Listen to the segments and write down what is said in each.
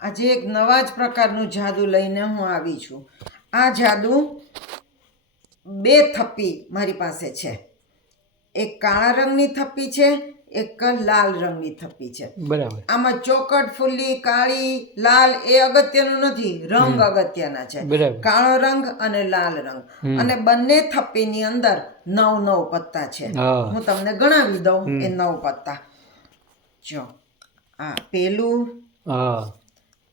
આજે એક નવા જ પ્રકારનું જાદુ લઈને હું આવી છું. આ જાદુ બે થપ્પી મારી પાસે છે. એક કાળા રંગની થપ્પી છે, એક લાલ રંગની થપ્પી છે. બરાબર. આમાં ચોકટ ફૂલી કાળી લાલ એ અગત્યનું નથી, રંગ અગત્યના છે. બરાબર. કાળો રંગ અને લાલ રંગ, અને બંને થપ્પીની અંદર 9 પત્તા છે. હું તમને ગણાવી દઉં એ 9 પત્તા. જો આ પેલું,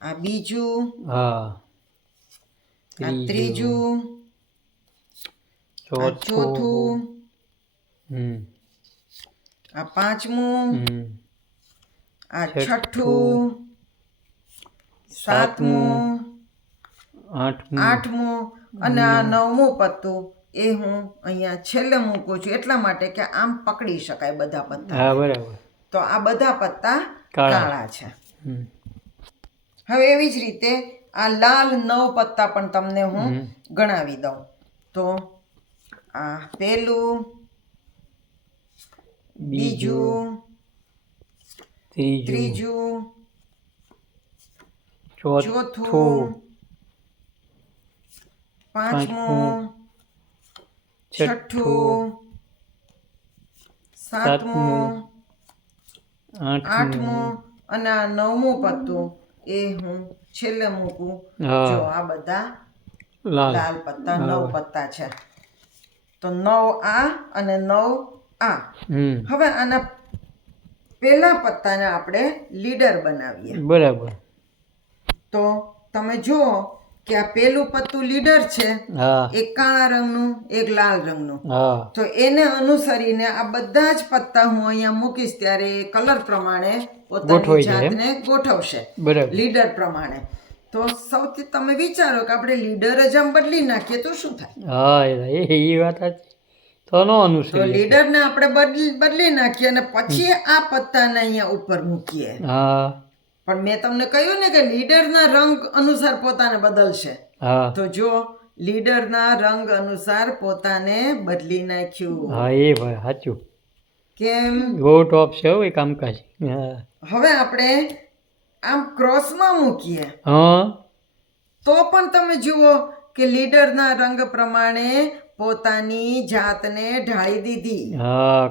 આ બીજું, આ ત્રીજું, આ ચોથું, આ પાંચમું, આ છઠ્ઠું, સાતમું, આઠમું અને આ 9મું પત્તું એ હું અહીંયા છેલ્લે મૂકું છું એટલા માટે કે આમ પકડી શકાય બધા પત્તા. બરાબર. તો આ બધા પત્તા કાળા છે. હવે એવી જ રીતે આ લાલ 9 પત્તા પણ તમને હું ગણાવી દઉં. તો આ પેલું, બીજું, ત્રીજું, ચોથું, પાંચમું, છઠ્ઠું, સાતમું, આઠમું અને આ 9મું પત્તું એ હું છેલ્લે મૂકું. જો આ બધા લાલ પત્તા 9 પત્તા છે. તો 9 આ અને 9 આ. હવે આના પેલા પત્તાને આપણે લીડર બનાવીએ. બરાબર. તો તમે જુઓ કે આ પેલું પત્તું લીડર છે, એક કાળા રંગનું એક લાલ રંગનું. તો એને અનુસરીને આ બધા જ પત્તા હું અહીંયા મૂકીશ ત્યારે કલર પ્રમાણે પોતાની જાતને ગોઠવશે લીડર પ્રમાણે. તો સૌથી તમે વિચારો કે આપણે લીડર જ આમ બદલી નાખીએ તો શું થાય? એ વાત તો નો અનુસરે. તો લીડરને આપણે બદલી નાખીએ અને પછી આ પત્તાને અહીંયા ઉપર મૂકીએ. પણ મેં તમને કહ્યું ને કે લીડરના રંગ અનુસાર પોતાને બદલશે. તો જો લીડરના રંગ અનુસાર પોતાને બદલી નાખ્યું. એ ભાઈ સાચું. કેમ? ગો ટોપ છે એ કામકાજ. હવે આપણે આમ ક્રોસમાં મૂકીએ તો પણ તમે જુઓ કે લીડરના રંગ પ્રમાણે પોતાની જાતને ઢાળી દીધી.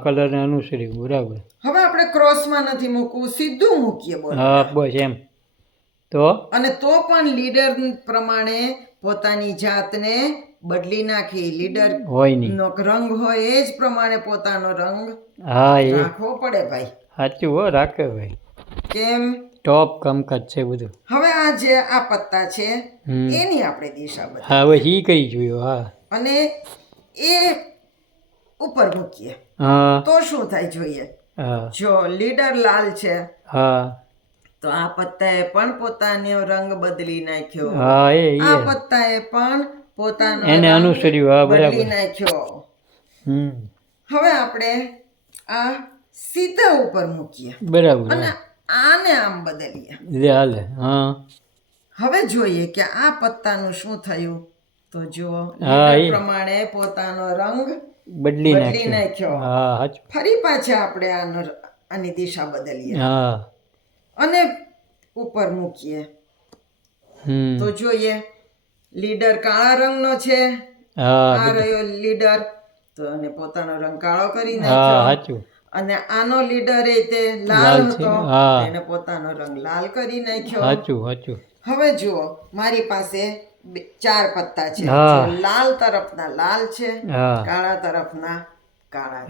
કલર ને અનુસરી. બરાબર. હવે આપણે ક્રોસમાં નથી મૂકવું, સીધું મૂકીએ. બસ એમ. તો અને તો પણ લીડર પ્રમાણે પોતાની જાતને બદલી નાખી. લીડર નો રંગ હોય એ જ પ્રમાણે પોતાનો રંગ રાખવો પડે ભાઈ. સાચું હો, રાખે ભાઈ. કેમ? ટોપ કામકાજ છે બધું. હવે આ જે આ પત્તા છે એની આપણે દિશા બદલીએ. હવે ઈ કરી જોયું. અને એ ઉપર મૂકીએ તો શું થાય જોઈએ. જો લીડર લાલ છે તો આ પત્તાએ પણ પોતાનો રંગ બદલી નાખ્યો. આ પત્તાએ પણ પોતાનો એને અનુસર્યું બદલી નાખ્યો. હવે આપણે આ સીધા ઉપર મૂકીએ. બરાબર. અને આને આમ બદલીએ. હવે જોઈએ કે આ પત્તાનું શું થયું. તો જુઓ પ્રમાણે પોતાનો રંગ બદલી નાખ્યો. ફરી પાછા આપણે આની દિશા બદલીએ અને ઉપર મૂકીએ. તો જોઈએ લીડર કાળા રંગનો છે. આ રહ્યો લીડર, તો એને પોતાનો રંગ કાળો કરી નાખ્યો. અને આનો લીડર એ તે લાલ હતો, એને પોતાનો રંગ લાલ કરી નાખ્યો. હવે જુઓ મારી પાસે 4 પત્તા છે. લાલ તરફના લાલ છે, કાળા તરફના કાળા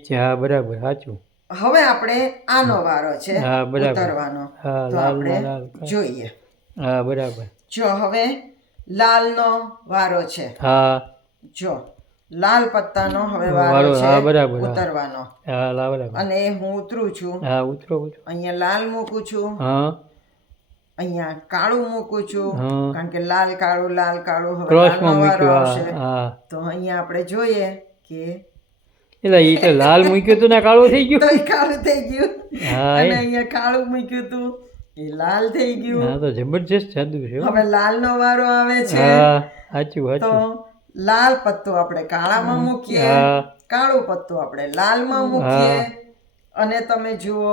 છે. બરાબર. સાચું. હવે આપણે આનો વારો છે ઉતારવાનો. તો આપણે જોઈએ. બરાબર. જો હવે લાલનો વારો છે. જો લાલ પત્તાનો હવે વારો છે ઉતરવાનો. અને હું ઉતરું છું. અહીંયા લાલ મૂકું છું, અહીંયા કાળું મૂકું છું, કારણ કે લાલ કાળું લાલ કાળું હવે લાલનો વારો આવશે. તો અહીંયા આપણે જોઈએ કે લાલ મૂક્યું હતું ને કાળું થઈ ગયું. તો કાળું થઈ ગયું. અને અહીંયા કાળું મૂક્યું હતું એ લાલ થઈ ગયું. તો જબરજસ્ત જાદુ છે. હવે લાલનો વારો આવે છે. તો લાલ પત્તું આપણે કાળામાં મૂકીએ, કાળું પત્તું આપણે લાલમાં મૂકીએ. અને તમે જુઓ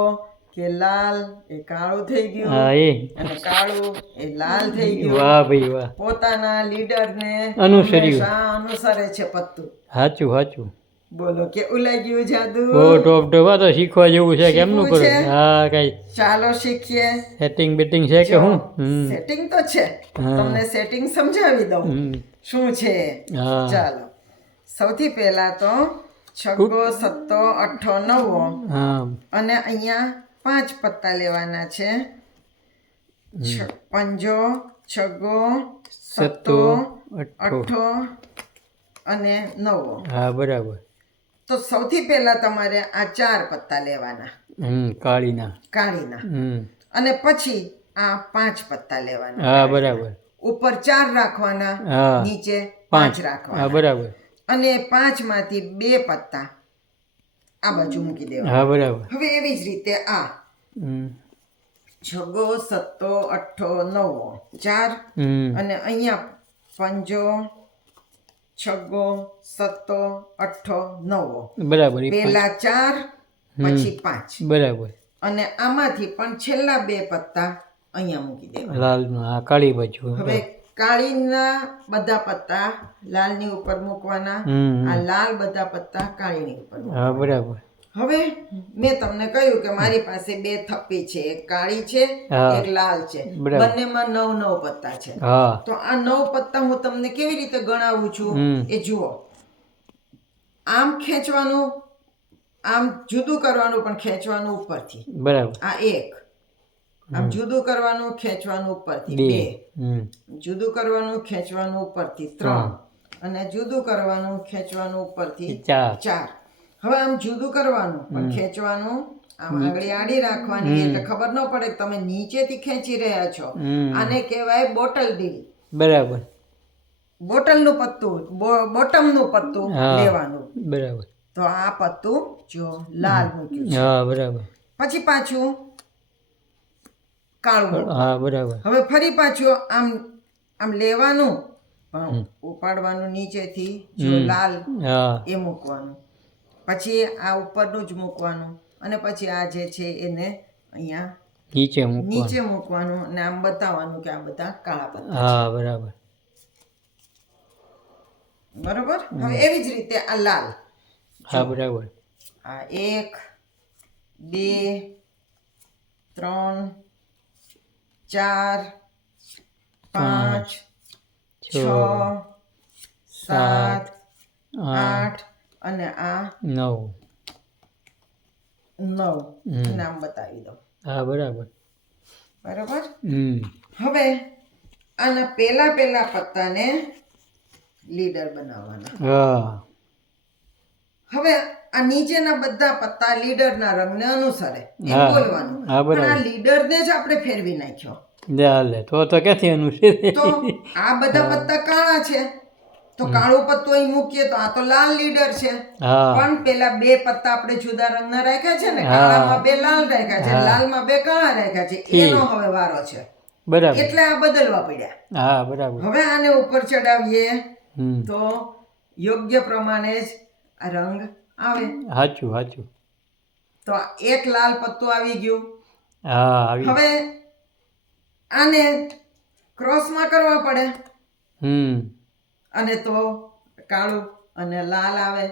કે લાલ એ કાળું થઈ ગયું હા એ અને કાળું એ લાલ થઈ ગયું. વાહ ભાઈ વાહ, પોતાના લીડરને અનુસર્યું. હંમેશા અનુસરે છે પત્તું. સાચું સાચું. બોલો કેવું લાગ્યું જાદુ? બહુ ટોપ ટોપ. આ તો શીખવા જેવું છે. કેમનું શીખવું કરું? છે? હા કઈ ચાલો શીખીએ. સેટિંગ બેટિંગ છે કે હું? સેટિંગ તો છે, હા. તમને સેટિંગ સમજાવી દઉં શું છે. હા ચાલો સૌથી પહેલા તો છગ્ગો સત્તો અઠ્ઠો નવ્વો હા અને અહીંયા 5 પત્તા લેવાના છે. પંજો, છગ્ગો, સત્તો, અઠ્ઠો અને નવ્વો. હા બરાબર. તો સૌથી પહેલા તમારે આ 4 પત્તા લેવાના કાળીના. કાળીના અને પછી આ 5 પત્તા લેવાના. હા બરાબર. ઉપર 4 રાખવાના, હા. નીચે 5 હા રાખવાના બરાબર. અને 5 માંથી 2 પત્તા આ બાજુ મૂકી દેવાના. હા બરાબર. હવે એવી જ રીતે આ છગ્ગો સત્તો અઠ્ઠો નવ્વો 4 અને અહીંયા પંજો, છગ્ગો, સત્તો, અઠ્ઠો, નવ્વો. બરાબર. પહેલા 4 પછી 5 બરાબર. અને આમાંથી પણ છેલ્લા 2 પત્તા અહીંયા મૂકી દેવા. લાલમાં આ કાળી બાજુ. હવે કાળીના બધા પત્તા લાલની ઉપર મૂકવાના, આ લાલ બધા પત્તા કાળીની ઉપર મૂકવાના. હા બરાબર. હવે મેં તમને કહ્યું કે મારી પાસે 2 થપ્પી છે, એક કાળી છે એક લાલ છે, બંનેમાં 9 પત્તા છે. તો આ 9 પત્તા હું તમને કેવી રીતે ગણાવું છું એ જુઓ. આમ ખેંચવાનું, આમ જુદું કરવાનું પણ ખેંચવાનું ઉપરથી. બરાબર. આ 1 આમ જુદું કરવાનું ખેંચવાનું ઉપરથી 2 જુદું કરવાનું ખેંચવાનું ઉપરથી 3 અને જુદું કરવાનું ખેંચવાનું ઉપરથી 4. હવે આમ જુદું કરવાનું પણ ખેંચવાનું, આમ આંગળી આડી રાખવાની એટલે ખબર ન પડે કે તમે નીચેથી ખેંચી રહ્યા છો. આને કહેવાય બોટલ ડીલ. બરાબર. બોટલનું પત્તું, બોટમનું પત્તું લેવાનું. બરાબર. તો આ પત્તું જો લાલ મૂક્યું છે. હા બરાબર. પછી પાછું કાળું. હા બરાબર. હવે ફરી પાછું આમ આમ લેવાનું પણ ઉપાડવાનું નીચેથી જો લાલ એ મૂકવાનું. પછી આ ઉપરનું જ મૂકવાનું અને પછી આ જે છે એને અહીંયા નીચે મૂકવાનું અને આમ બતાવવાનું કે આ બધા કાળા પત્તા. હા બરાબર. બરોબર. હવે એવી જ રીતે આ લાલ. હા બરાબર. આ 1 2 3 4 5 6 7 8 અને આ 9 નામ બતાવી દો. હા બરાબર. બરાબર. હવે આના પહેલા પત્તાને લીડર બનાવવાના. હવે આ નીચેના બધા પત્તા લીડરના રંગને અનુસરે એમ બોલવાનું. પણ આ લીડરને જ આપણે ફેરવી નાખ્યો. તો ક્યાંથી અનુસરે? તો આ બધા પત્તા કાળા છે તો કાળું પત્તું અહીં મૂકીએ તો આ તો લાલ લીડર છે. પણ પેલા 2 પત્તા આપણે જુદા રંગના રાખ્યા છે ને, કાળામાં 2 લાલ રાખ્યા છે, લાલમાં 2 કાળા રાખ્યા છે, એનો હવે વારો છે. બરાબર. એટલે આ બદલવા પડ્યા. હા બરાબર. હવે આને ઉપર ચડાવીએ તો યોગ્ય પ્રમાણે જ આ રંગ આવે. સાચું સાચું. તો એક લાલ પત્તું આવી ગયું. હા. હવે આને ક્રોસમાં કરવા પડે અને તો કાળું અને લાલ આવે.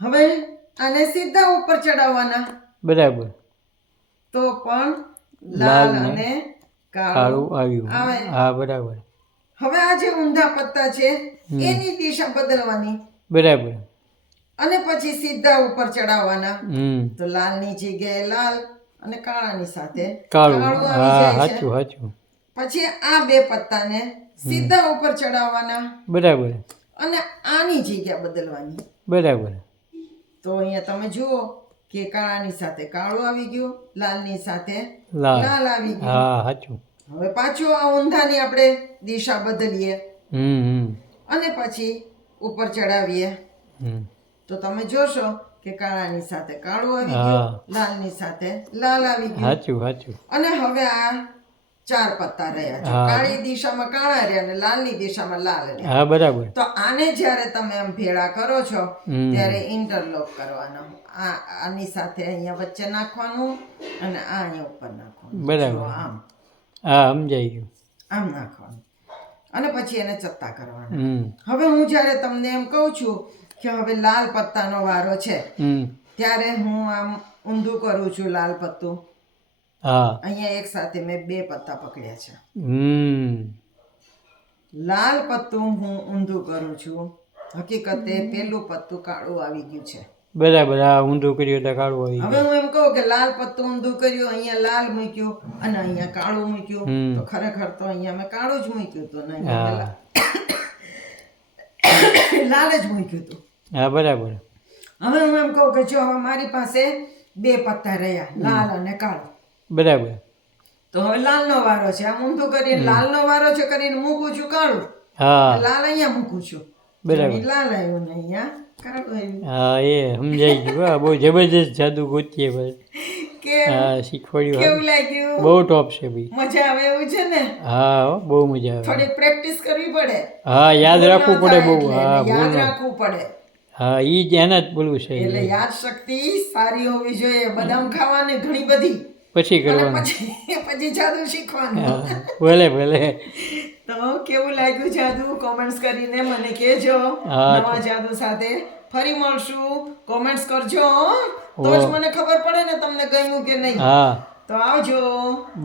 હવે આને સીધા ઉપર ચડાવવાના. બરાબર. તો પણ લાલ અને કાળું આવે. હા બરાબર. હવે આ જે ઊંધા પત્તા છે એની દિશા બદલવાની. બરાબર. અને પછી સીધા ઉપર ચડાવવાના. તો લાલની જગ્યાએ લાલ અને કાળાની સાથે કાળું આવી જાય છે. સાચું. પછી આ 2 પત્તાને સીધા ઉપર ચડાવવાના. બરાબર. અને આની જગ્યા બદલવાની. બરાબર. તો અહીંયા તમે જુઓ કે કાળાની સાથે કાળું આવી ગયું, લાલની સાથે લાલ આવી ગયું. હા સાચું. હવે પાછું આ ઊંધાની આપણે દિશા બદલીએ અને પછી ઉપર ચડાવીએ તો તમે જોશો કે કાળાની સાથે કાળું આવી ગયું, લાલની સાથે લાલ આવી ગયું. સાચું. અને હવે આ 4 પત્તા રહ્યા છે. કાળી દિશામાં કાળા રહ્યા અને લાલની દિશામાં લાલ રહ્યા. હા બરાબર. તો આને જ્યારે તમે આમ ભેળા કરો છો ત્યારે ઇન્ટરલોક કરવાનો. આની સાથે અહીંયા વચ્ચે નાખવાનું અને આ અહીંયા ઉપર નાખવાનું. બરાબર. જો આમ હા સમજાઈ ગયું. આમ નાખવાનું અને પછી એને ચત્તા કરવાના. હવે હું જ્યારે તમને એમ કહું છું કે હવે લાલ પત્તાનો વારો છે ત્યારે હું આમ ઊંધું કરું છું લાલ પત્તું. હા અહીંયા એક સાથે મેં 2 પત્તા પકડ્યા છે. લાલ પત્તું હું ઊંધું કરું છું. હકીકતે પેલું પત્તું કાળું આવી ગયું છે. બરાબર. હા ઊંધું કર્યું એટલે કાળું આવી હવે હું એમ કહું કે લાલ પત્તું ઊંધું કર્યું, અહીંયા લાલ મૂક્યું અને અહીંયા કાળું મૂક્યું, તો ખરેખર તો અહીંયા મેં કાળું જ મૂક્યું હતું ને અહીંયા લાલ જ મૂક્યું હતું. હા બરાબર. હવે હું એમ કહું કે જો હવે મારી પાસે 2 પત્તા રહ્યા, લાલ અને કાળું. બરાબર. તો હવે લાલનો વારો છે. આમ ઊંધું કરીને લાલનો વારો છે કરીને મૂકું છું કાળું. હા લાલ અહીંયા મૂકું છું. બરાબર. લાલ આવ્યું ને અહીંયા કાળું આવ્યું. હા એ સમજાઈ ગયું. હા બહુ જબરજસ્ત જાદુ ગોતીએ ભાઈ. કેમ? હા શીખવાડ્યું. કેવું લાગ્યું? બહુ ટોપ છે ભાઈ. મજા આવે એવું છે ને? હા હો, બહુ મજા આવે. થોડી પ્રેક્ટિસ કરવી પડે. હા યાદ રાખવું પડે બહુ. હા યાદ રાખવું પડે. હા ઈ જ એના જ બોલવું છે. એટલે યાદ શક્તિ સારી હોવી જોઈએ. બદામ ખાવાની ઘણી બધી, પછી કરવાનું. પછી જાદુ શીખવાનું. ભલે ભલે. તો કેવું લાગ્યું જાદુ કોમેન્ટ્સ કરીને મને કહેજો. નવા જાદુ સાથે ફરી મળશું. કોમેન્ટ્સ કરજો તો જ મને ખબર પડે ને તમને ગમ્યું કે નહીં. હા તો આવજો.